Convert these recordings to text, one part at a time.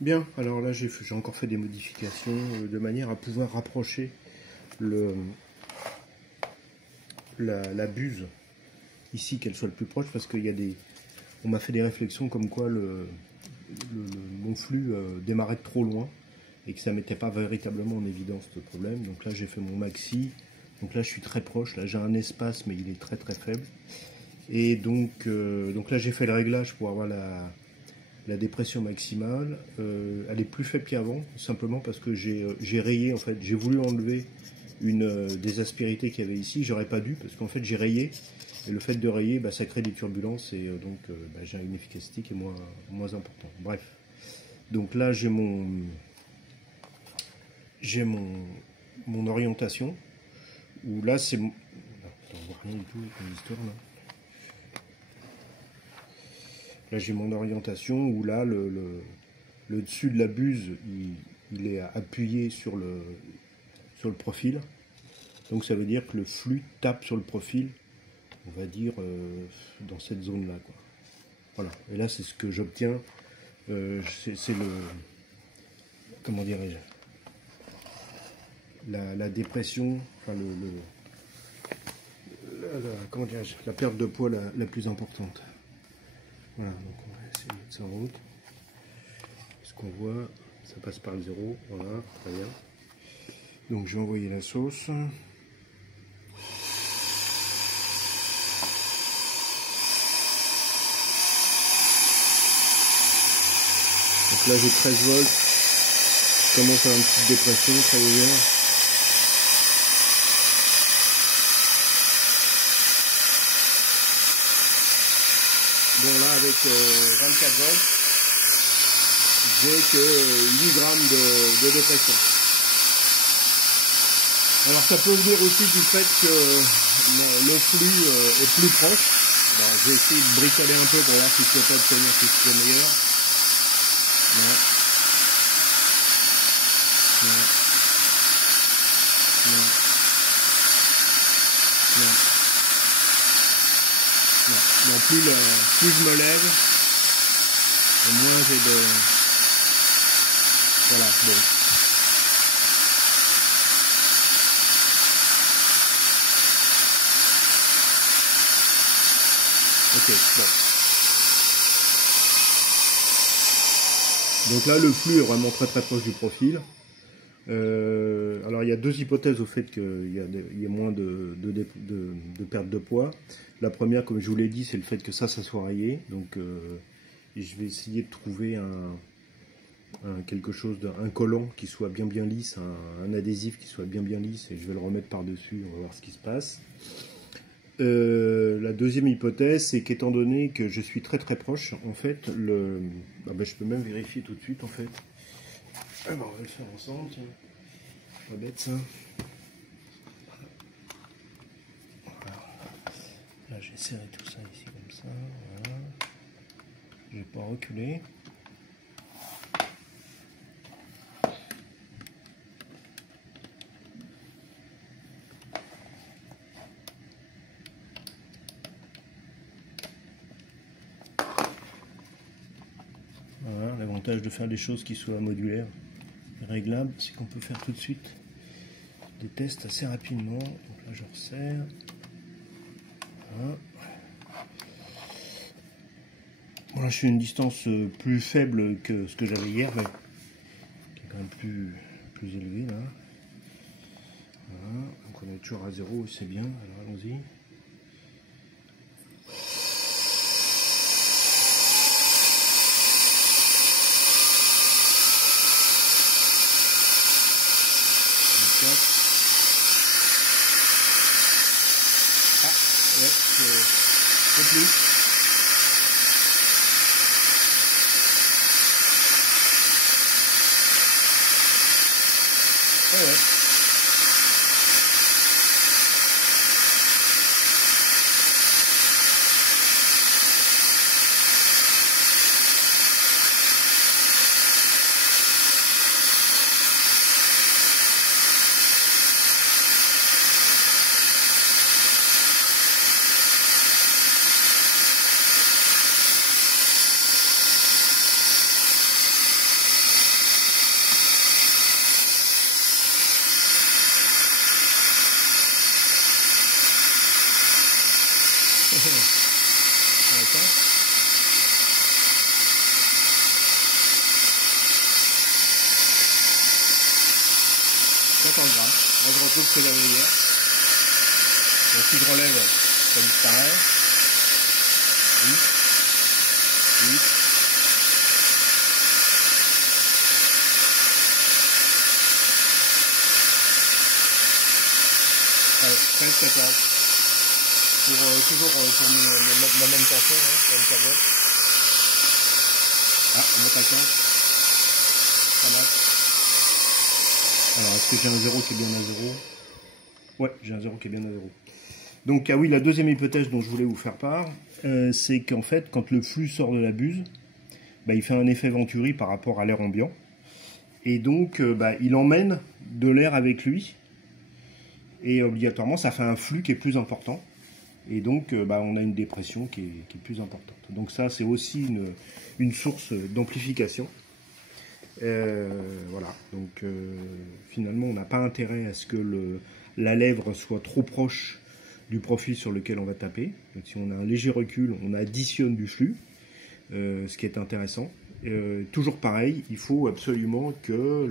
Bien, alors là j'ai encore fait des modifications de manière à pouvoir rapprocher la buse ici, qu'elle soit le plus proche, parce qu'il y a on m'a fait des réflexions comme quoi mon flux démarrait de trop loin et que ça ne mettait pas véritablement en évidence ce problème. Donc là j'ai fait mon maxi, donc là je suis très proche, là j'ai un espace mais il est très très faible. Et donc là j'ai fait le réglage pour avoir la dépression maximale. Elle est plus faible qu'avant, simplement parce que j'ai rayé, en fait, j'ai voulu enlever des aspérités qu'il y avait ici. J'aurais pas dû, parce qu'en fait j'ai rayé, et le fait de rayer, ça crée des turbulences, et donc j'ai une efficacité qui est moins importante. Bref, donc là j'ai mon orientation, où là c'est... Attends, on voit rien du tout avec mon histoire là. Là j'ai mon orientation où là le dessus de la buse il est appuyé sur le profil. Donc ça veut dire que le flux tape sur le profil, on va dire dans cette zone là quoi. Voilà. Et là c'est ce que j'obtiens. C'est le, comment dirais-je, la dépression, enfin comment dirais-je, la perte de poids la plus importante. Voilà, donc on va essayer de mettre ça en route. Ce qu'on voit, ça passe par le 0, voilà, très bien. Donc j'ai envoyé la sauce. Donc là j'ai 13 volts, je commence à avoir une petite dépression très légère. Bon là avec 24 volts, j'ai que 8 grammes de dépression. Alors ça peut venir aussi du fait que le flux est plus proche. Alors, je vais essayer de bricoler un peu pour voir si je peux pas obtenir quelque chose de meilleur. Non. Non. Non. Non. Non. Non. Plus je me lève, et moins j'ai de... Voilà, bon. Ok, bon. Donc là, le flux est vraiment très très proche du profil. Alors il y a deux hypothèses au fait qu'il y ait moins de perte de poids. La première, comme je vous l'ai dit, c'est le fait que ça soit rayé. Donc je vais essayer de trouver quelque chose, un collant qui soit bien lisse, un adhésif qui soit bien lisse, et je vais le remettre par-dessus, on va voir ce qui se passe. La deuxième hypothèse, c'est qu'étant donné que je suis très très proche, en fait, je peux même vérifier tout de suite, en fait. Ah on va le faire ensemble, tiens. Pas bête ça. Voilà. Là j'ai serré tout ça ici comme ça, voilà. Je vais pas reculer. Voilà, l'avantage de faire des choses qui soient modulaires et réglables, c'est qu'on peut faire tout de suite des tests assez rapidement. Donc là je resserre. Voilà. Bon là je suis à une distance plus faible que ce que j'avais hier, mais qui est quand même plus élevé là. Voilà. Donc on est toujours à 0 et c'est bien, alors allons-y. Ah, ouais, c'est plus. Ah ouais. 500 grammes. Moi je retrouve que c'est la meilleure. Donc si je relève, ça disparaît. 8. Ouais, 13, 14. Toujours pour la même tension, hein, comme ça va. Ah, on monte à 15. Ça marche. Alors, est-ce que j'ai un 0 qui est bien à 0? Ouais, j'ai un 0 qui est bien à 0. Donc, ah oui, la deuxième hypothèse dont je voulais vous faire part, c'est qu'en fait, quand le flux sort de la buse, bah, il fait un effet Venturi par rapport à l'air ambiant. Et donc, bah, il emmène de l'air avec lui. Et obligatoirement, ça fait un flux qui est plus important. Et donc, bah, on a une dépression qui est plus importante. Donc ça, c'est aussi une source d'amplification. Voilà. Donc, finalement, on n'a pas intérêt à ce que la lèvre soit trop proche du profil sur lequel on va taper. Donc, si on a un léger recul, on additionne du flux, ce qui est intéressant. Toujours pareil, il faut absolument que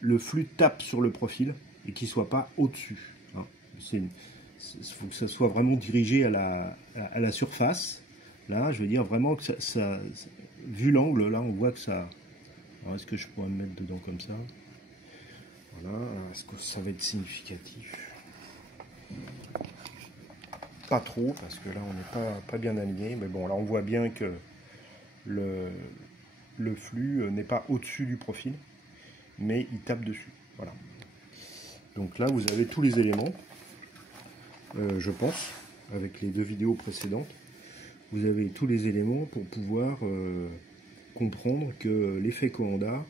le flux tape sur le profil et qu'il ne soit pas au-dessus. Hein. Il faut que ça soit vraiment dirigé à la surface. Là, je veux dire vraiment que vu l'angle, là, on voit que ça... Alors, est-ce que je pourrais me mettre dedans comme ça? Voilà. Est-ce que ça va être significatif? Pas trop, parce que là, on n'est pas bien aligné. Mais bon, là, on voit bien que le flux n'est pas au-dessus du profil, mais il tape dessus. Voilà. Donc là, vous avez tous les éléments. Je pense, avec les deux vidéos précédentes, vous avez tous les éléments pour pouvoir comprendre que l'effet Coanda,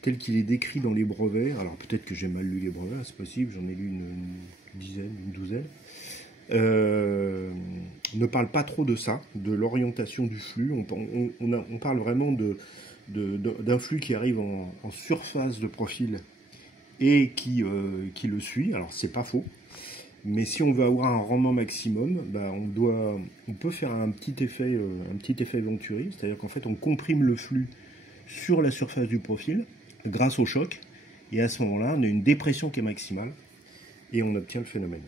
tel qu'il est décrit dans les brevets, alors peut-être que j'ai mal lu les brevets, c'est possible, j'en ai lu une dizaine, une douzaine, ne parle pas trop de ça, de l'orientation du flux. On parle vraiment d'un flux qui arrive en surface de profil et qui le suit. Alors c'est pas faux. Mais si on veut avoir un rendement maximum, bah on peut faire un petit effet Venturi, c'est-à-dire qu'en fait on comprime le flux sur la surface du profil grâce au choc, et à ce moment-là on a une dépression qui est maximale et on obtient le phénomène.